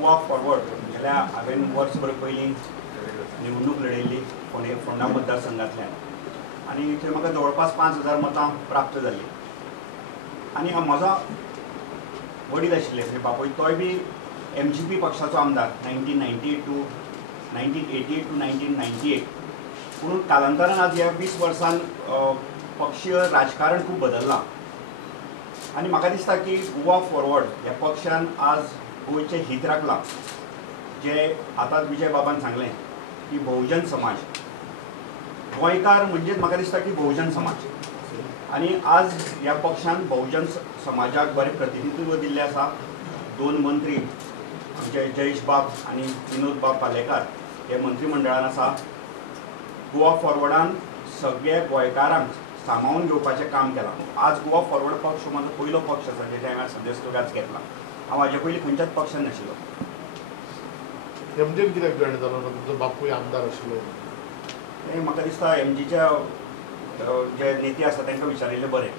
गोवा फॉरवर्ड जाल्यार हांवें वर्सभर पयलीं निवडणूक लडयल्ली फोंडा मतदारसंघांतल्यान आनी थंय म्हाका जवळपास 5,000 मतां प्राप्त जाल्ली आनी म्हजो वडील आशिल्ले म्हणजे बापूय तोय बी MGP पक्षाचो आमदार 1988 टू 1998 पूण कालांतरान आज ह्या 20 वर्सान पक्षीय राजकारण खूब बदललां आनी म्हाका दिसता की गोवा फॉरवर्ड ह्या पक्षान आज गोंयचें हित राखलां जे आतांच विजय बाबान सांगलें की बहुजन समाज गोंयकार म्हणजेच म्हाका दिसता की बहुजन समाज आनी आज ह्या पक्षान बहुजन समाजाक बरें प्रतिनिधित्व दिल्लें आसा 2 मंत्री म्हणजे जयेश बाब आनी विनोद बाब पालेकार हे मंत्रिमंडळान आसा गोवा फॉरवर्डान सगळ्या गोंयकारांक सांबाळून घेवपाचें काम केलां आज गोवा फॉरवर्ड पक्ष म्हाजो पयलो पक्ष आसा जे हांवें सदस्यत्वाच घेतला हांव हाजे पयलीं खंयच्याच पक्षान नाशिल्लो MGन कित्याक जॉयन जालो ना तुमचो बापूय आमदार आशिल्लो तें म्हाका दिसता MGच्या जे नेते आसा तांकां विचारिल्लें बरें